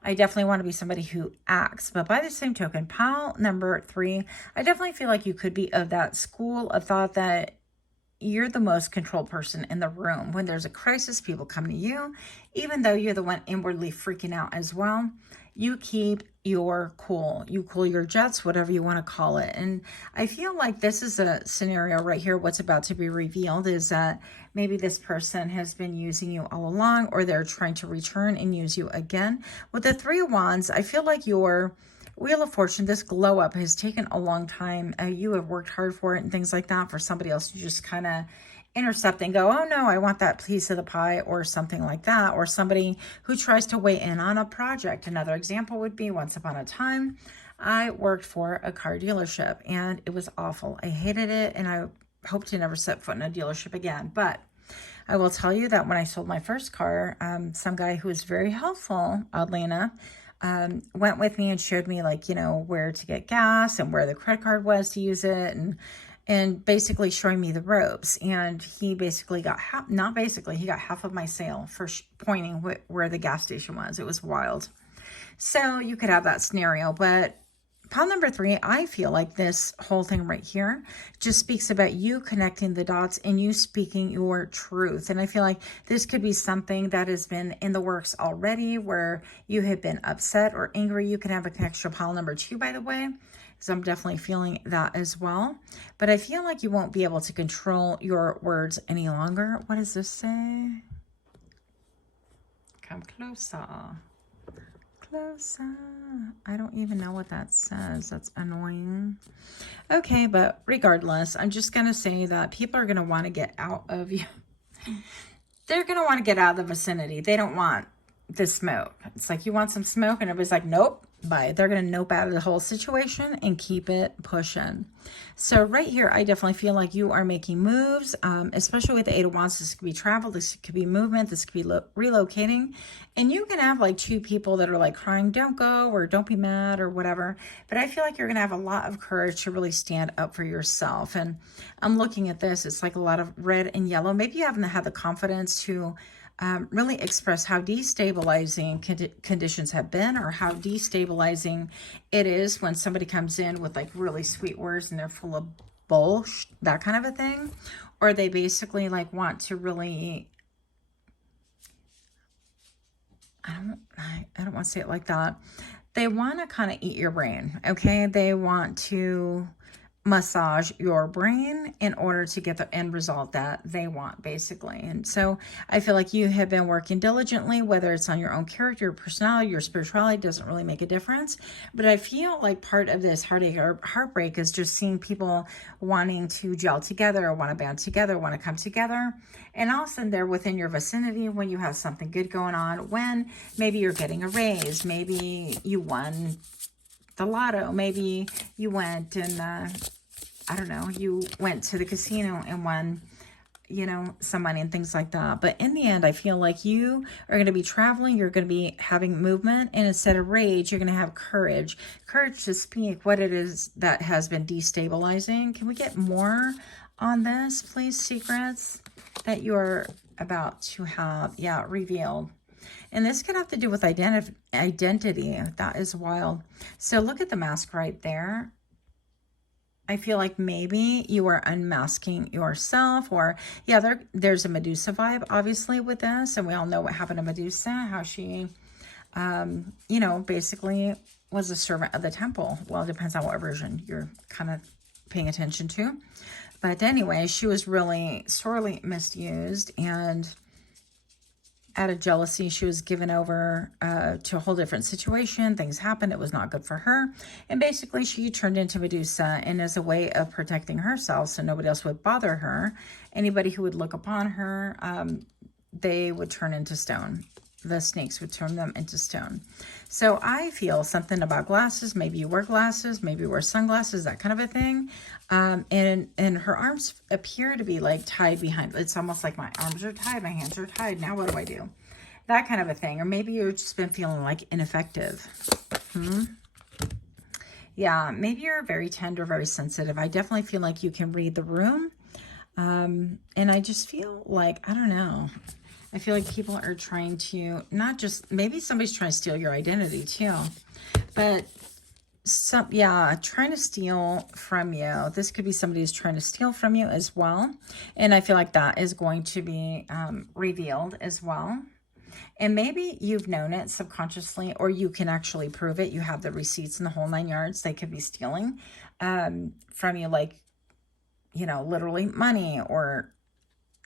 I definitely want to be somebody who acts. But by the same token, pile number 3, I definitely feel like you could be of that school of thought that you're the most controlled person in the room. When there's a crisis, people come to you, even though you're the one inwardly freaking out as well. You keep your cool. You cool your jets, whatever you want to call it. And I feel like this is a scenario right here. What's about to be revealed is that maybe this person has been using you all along, or they're trying to return and use you again. With the Three of Wands, I feel like your Wheel of Fortune, this glow up has taken a long time. You have worked hard for it and things like that, for somebody else to just kind of intercept and go, oh no, I want that piece of the pie, or something like that. Or somebody who tries to weigh in on a project. Another example would be, once upon a time, I worked for a car dealership and it was awful. I hated it, and I hope to never set foot in a dealership again. But I will tell you that when I sold my first car, some guy who was very helpful, oddly enough, went with me and showed me, like, you know, where to get gas and where the credit card was to use it, and basically showing me the ropes. And he basically got he got half of my sale for pointing where the gas station was. It was wild. So you could have that scenario. But pile number 3, I feel like this whole thing right here just speaks about you connecting the dots and you speaking your truth. And I feel like this could be something that has been in the works already, where you have been upset or angry. You can have an extra pile number 2, by the way, because I'm definitely feeling that as well. But I feel like you won't be able to control your words any longer. What does this say? Come closer. Closer. I don't even know what that says. That's annoying. Okay, but regardless, I'm just going to say that people are going to want to get out of you. They're going to want to get out of the vicinity. They don't want the smoke. It's like, you want some smoke? And everybody's like, nope. Bye. They're going to nope out of the whole situation and keep it pushing. So right here, I definitely feel like you are making moves, especially with the Eight of Wands. This could be travel. This could be movement. This could be relocating. And you can have like 2 people that are like crying, don't go, or don't be mad, or whatever. But I feel like you're going to have a lot of courage to really stand up for yourself. And I'm looking at this. It's like a lot of red and yellow. Maybe you haven't had the confidence to really express how destabilizing conditions have been, or how destabilizing it is when somebody comes in with like really sweet words and they're full of bullshit, that kind of a thing. Or they basically like want to really, I don't want to say it like that. They want to kind of eat your brain, okay? They want to massage your brain in order to get the end result that they want, basically. And so I feel like you have been working diligently, whether it's on your own character, your personality, your spirituality, doesn't really make a difference. But I feel like part of this heartache or heartbreak is just seeing people wanting to gel together, or want to band together, want to come together. And all of a sudden they're within your vicinity when you have something good going on, when maybe you're getting a raise, maybe you won the lotto, maybe you went and I don't know, you went to the casino and won, you know, some money and things like that. But in the end, I feel like you are going to be traveling, you're going to be having movement, and instead of rage, you're going to have courage to speak what it is that has been destabilizing. Can we get more on this, please, secrets that you're about to have, revealed? And this could have to do with identity. That is wild. So look at the mask right there. I feel like maybe you are unmasking yourself, or there's a Medusa vibe, obviously, with this. And we all know what happened to Medusa, how she, you know, basically was a servant of the temple. Well, it depends on what version you're kind of paying attention to. But anyway, she was really sorely misused, and out of jealousy, she was given over to a whole different situation. Things happened. It was not good for her. And basically, she turned into Medusa, and as a way of protecting herself so nobody else would bother her, anybody who would look upon her, they would turn into stone. The snakes would turn them into stone. So I feel something about glasses. Maybe you wear glasses. Maybe you wear sunglasses, that kind of a thing. And her arms appear to be like tied behind. It's almost like my arms are tied, my hands are tied. Now what do I do? That kind of a thing. Or maybe you've just been feeling like ineffective. Yeah, maybe you're very tender, very sensitive. I definitely feel like you can read the room. And I just feel like, I don't know. I feel like people are trying to, not just, maybe somebody's trying to steal your identity too. But trying to steal from you. This could be somebody who's trying to steal from you as well. And I feel like that is going to be revealed as well. And maybe you've known it subconsciously, or you can actually prove it. You have the receipts and the whole 9 yards. They could be stealing from you, like, you know, literally money, or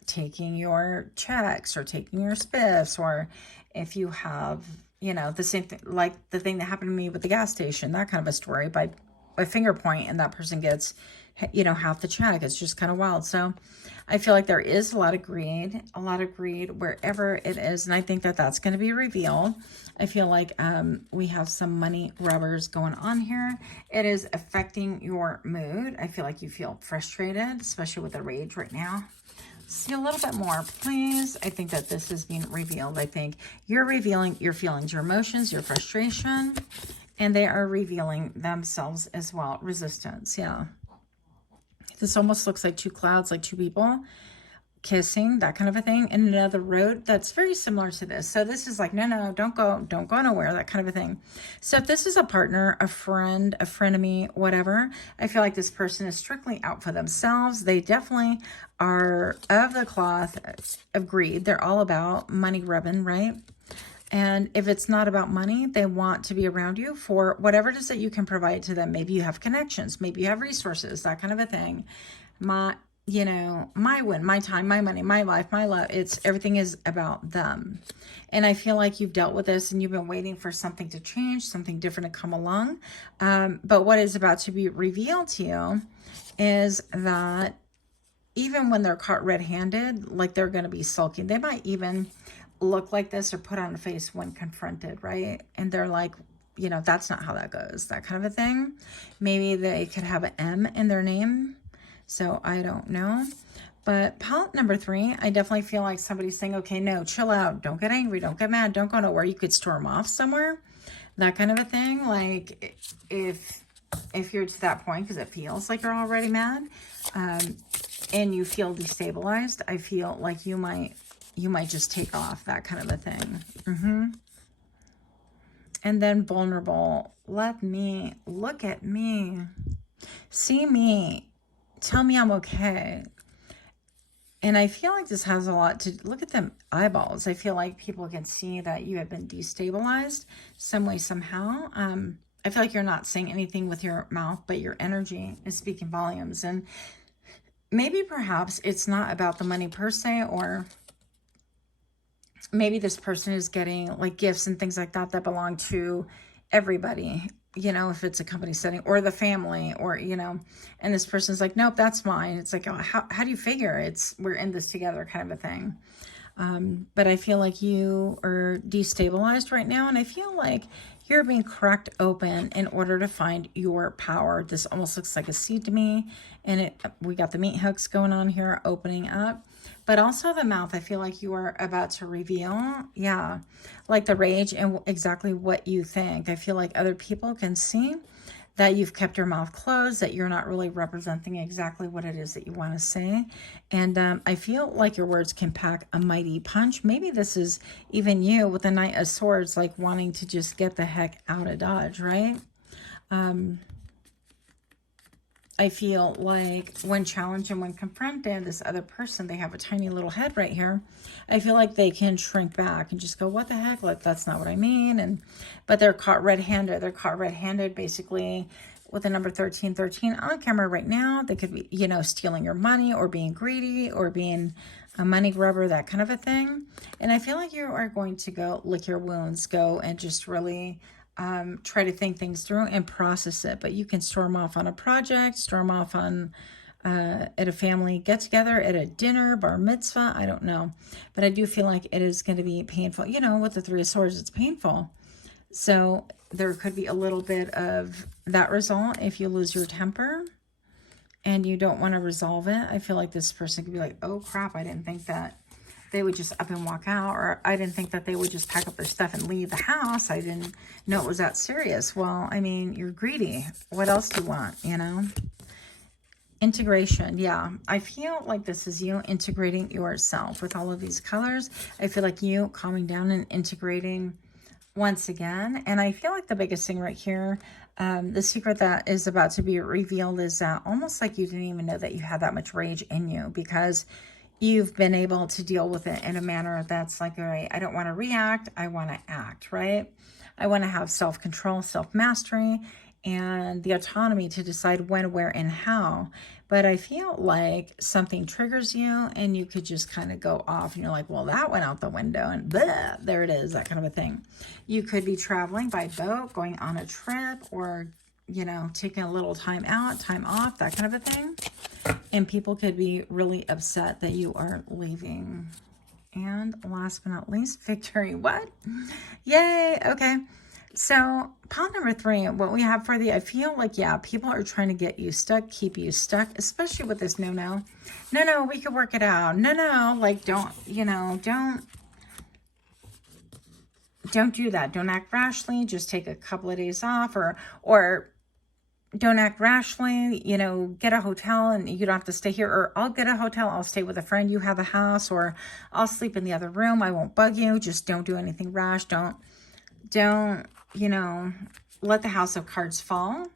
taking your checks, or taking your spiffs, or if you have, you know, the same thing, like the thing that happened to me with the gas station, that kind of a story, by finger point, and that person gets, you know, half the check. It's just kind of wild. So I feel like there is a lot of greed wherever it is. And I think that that's going to be revealed. I feel like we have some money rubbers going on here. It is affecting your mood. I feel like you feel frustrated, especially with the rage right now. See a little bit more, please. I think that this is being revealed. I think you're revealing your feelings, your emotions, your frustration, and they are revealing themselves as well. Resistance, yeah. This almost looks like two clouds, like two people kissing, that kind of a thing. And another road that's very similar to this. So this is like, no, don't go nowhere, that kind of a thing. So if this is a partner, a friend, a frenemy, whatever, I feel like this person is strictly out for themselves. They definitely are of the cloth of greed. They're all about money rubbing, right? And if it's not about money, they want to be around you for whatever it is that you can provide to them. Maybe you have connections, maybe you have resources, that kind of a thing. You know, my win, my time, my money, my life, my love. Everything is about them. And I feel like you've dealt with this and you've been waiting for something to change, something different to come along. But what is about to be revealed to you is that even when they're caught red-handed, like, they're going to be sulking. They might even look like this or put on a face when confronted, right? And they're like, you know, that's not how that goes, that kind of a thing. Maybe they could have an M in their name. So I don't know. But palette number 3, I definitely feel like somebody's saying, okay, no, chill out. Don't get angry. Don't get mad. Don't go nowhere. You could storm off somewhere. That kind of a thing. Like, if you're to that point, because it feels like you're already mad, and you feel destabilized, I feel like you might just take off, that kind of a thing. And then vulnerable. Let me, look at me, see me, tell me I'm okay. And I feel like this has a lot to, look at them eyeballs. I feel like people can see that you have been destabilized some way, somehow. I feel like you're not saying anything with your mouth, but your energy is speaking volumes. And maybe perhaps it's not about the money per se, or maybe this person is getting like gifts and things like that that belong to everybody, you know, if it's a company setting or the family, or, you know, and this person's like, nope, that's mine. It's like, oh, how do you figure we're in this together kind of a thing. But I feel like you are destabilized right now, and I feel like you're being cracked open in order to find your power. This almost looks like a seed to me, and we got the meat hooks going on here, opening up. But also the mouth, I feel like you are about to reveal, yeah, like the rage and exactly what you think. I feel like other people can see that you've kept your mouth closed, that you're not really representing exactly what it is that you want to say. And I feel like your words can pack a mighty punch. Maybe this is even you with the Knight of Swords, like wanting to just get the heck out of Dodge, right? I feel like when challenged and when confronted, this other person, they have a tiny little head right here. I feel like they can shrink back and just go, what the heck? Like, that's not what I mean. But they're caught red-handed. They're caught red-handed basically with the number 1313 on camera right now. They could be, you know, stealing your money or being greedy or being a money grubber, that kind of a thing. And I feel like you are going to go lick your wounds, go and just really try to think things through and process it. But you can storm off on a project, storm off on at a family get-together, at a dinner, bar mitzvah, I don't know. But I do feel like it is going to be painful. You know, with the Three of Swords, it's painful. So there could be a little bit of that result if you lose your temper and you don't want to resolve it. I feel like this person could be like, oh crap, I didn't think that they would just up and walk out, or I didn't think that they would just pack up their stuff and leave the house. I didn't know it was that serious. Well, I mean, you're greedy. What else do you want, you know? Integration, yeah. I feel like this is you integrating yourself with all of these colors. I feel like you calming down and integrating once again. And I feel like the biggest thing right here, the secret that is about to be revealed is that almost like you didn't even know that you had that much rage in you, because you've been able to deal with it in a manner that's like, all right, I don't want to react, I want to act, right? I want to have self-control, self-mastery, and the autonomy to decide when, where, and how. But I feel like something triggers you and you could just kind of go off and you're like, well, that went out the window and blah, there it is, that kind of a thing. You could be traveling by boat, going on a trip, or, you know, taking a little time out, time off, that kind of a thing. And people could be really upset that you are leaving. And last but not least, victory. What? Yay. Okay. So pile number 3, what we have for the, I feel like, yeah, people are trying to get you stuck, keep you stuck, especially with this no, we could work it out. No, like, don't, you know, don't do that. Don't act rashly. Just take a couple of days off, or don't act rashly, you know, get a hotel and you don't have to stay here, or I'll get a hotel, I'll stay with a friend, you have a house, or I'll sleep in the other room, I won't bug you. Just don't do anything rash. Don't, you know, let the house of cards fall,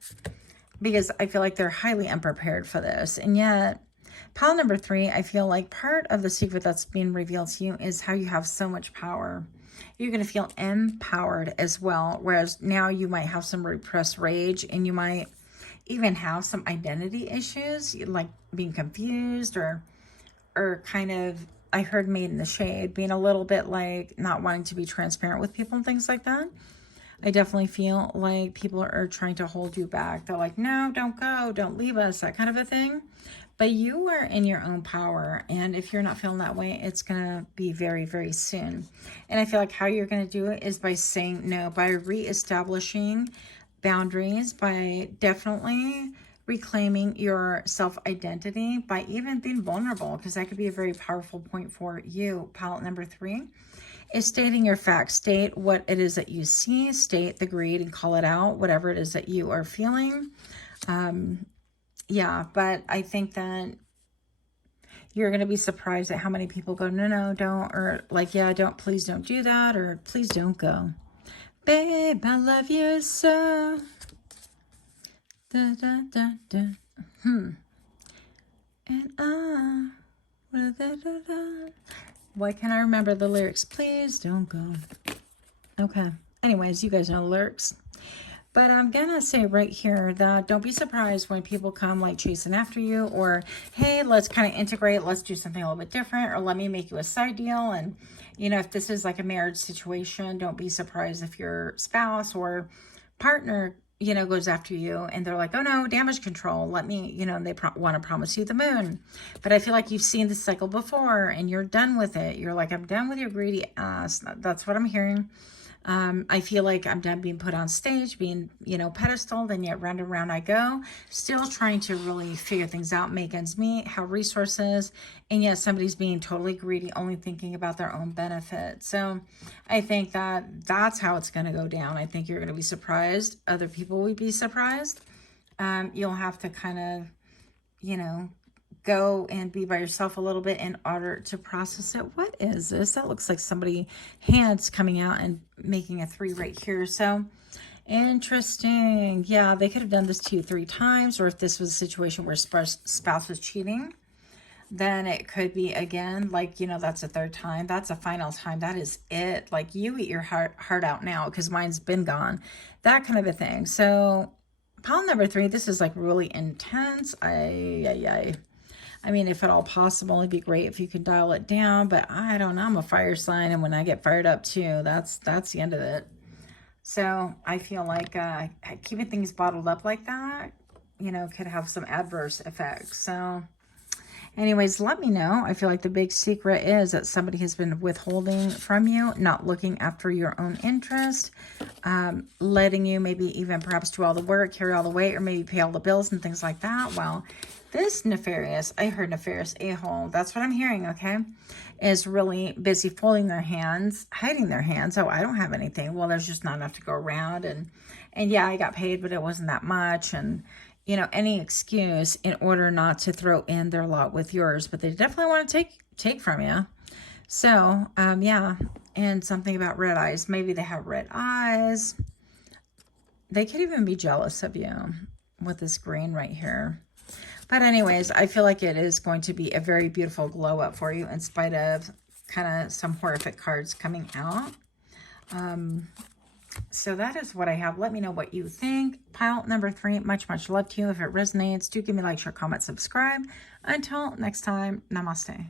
because I feel like they're highly unprepared for this. And yet, pile number 3, I feel like part of the secret that's being revealed to you is how you have so much power. You're going to feel empowered as well, whereas now you might have some repressed rage, and you might even have some identity issues, like being confused or kind of, I heard made in the shade, being a little bit like not wanting to be transparent with people and things like that. I definitely feel like people are trying to hold you back. They're like, no, don't go, don't leave us, that kind of a thing. But you are in your own power. And if you're not feeling that way, it's going to be very, very soon. And I feel like how you're going to do it is by saying no, by reestablishing boundaries, by definitely reclaiming your self-identity, by even being vulnerable, because that could be a very powerful point for you. Palette number 3 is stating your facts. State what it is that you see, state the greed and call it out, whatever it is that you are feeling. Yeah, but I think that You're going to be surprised at how many people go, no, no, don't, or like, yeah, don't, please don't do that, or please don't go. Babe, I love you so. Da, da, da, da. And da, da, da, da. Why can't I remember the lyrics? Please don't go. Okay. Anyways, you guys know the lyrics. But I'm going to say right here that don't be surprised when people come like chasing after you, or, hey, let's kind of integrate. Let's do something a little bit different, or let me make you a side deal. And, you know, if this is like a marriage situation, don't be surprised if your spouse or partner, you know, goes after you and they're like, oh no, damage control. Let me, you know, they want to promise you the moon. But I feel like you've seen this cycle before and you're done with it. You're like, I'm done with your greedy ass. That's what I'm hearing. I feel like I'm done being put on stage, being, you know, pedestaled, and yet round and round I go, still trying to really figure things out, make ends meet, have resources, and yet somebody's being totally greedy, only thinking about their own benefit. So I think that that's how it's going to go down. I think you're going to be surprised. Other people will be surprised. You'll have to kind of, you know, go and be by yourself a little bit in order to process it. What is this? That looks like somebody hands coming out and making a 3 right here. So interesting. Yeah, they could have done this to you 3 times, or if this was a situation where spouse was cheating, then it could be again, like, you know, that's a 3rd time. That's a final time. That is it. Like, you eat your heart out now because mine's been gone. That kind of a thing. So pile number 3, this is like really intense. I mean, if at all possible, it'd be great if you could dial it down, but I don't know. I'm a fire sign, and when I get fired up too, that's the end of it. So I feel like keeping things bottled up like that, you know, could have some adverse effects. So anyways, let me know. I feel like the big secret is that somebody has been withholding from you, not looking after your own interest, letting you maybe even perhaps do all the work, carry all the weight, or maybe pay all the bills and things like that. Well, this nefarious, I heard nefarious a-hole, that's what I'm hearing, okay, is really busy folding their hands, hiding their hands. Oh, I don't have anything. Well, there's just not enough to go around. And yeah, I got paid, but it wasn't that much. And, you know, any excuse in order not to throw in their lot with yours. But they definitely want to take from you. So, yeah. And something about red eyes. Maybe they have red eyes. They could even be jealous of you with this green right here. But anyways, I feel like it is going to be a very beautiful glow up for you in spite of kind of some horrific cards coming out. So that is what I have. Let me know what you think. Pile number 3, much, much love to you. If it resonates, do give me a like, share, comment, subscribe. Until next time, namaste.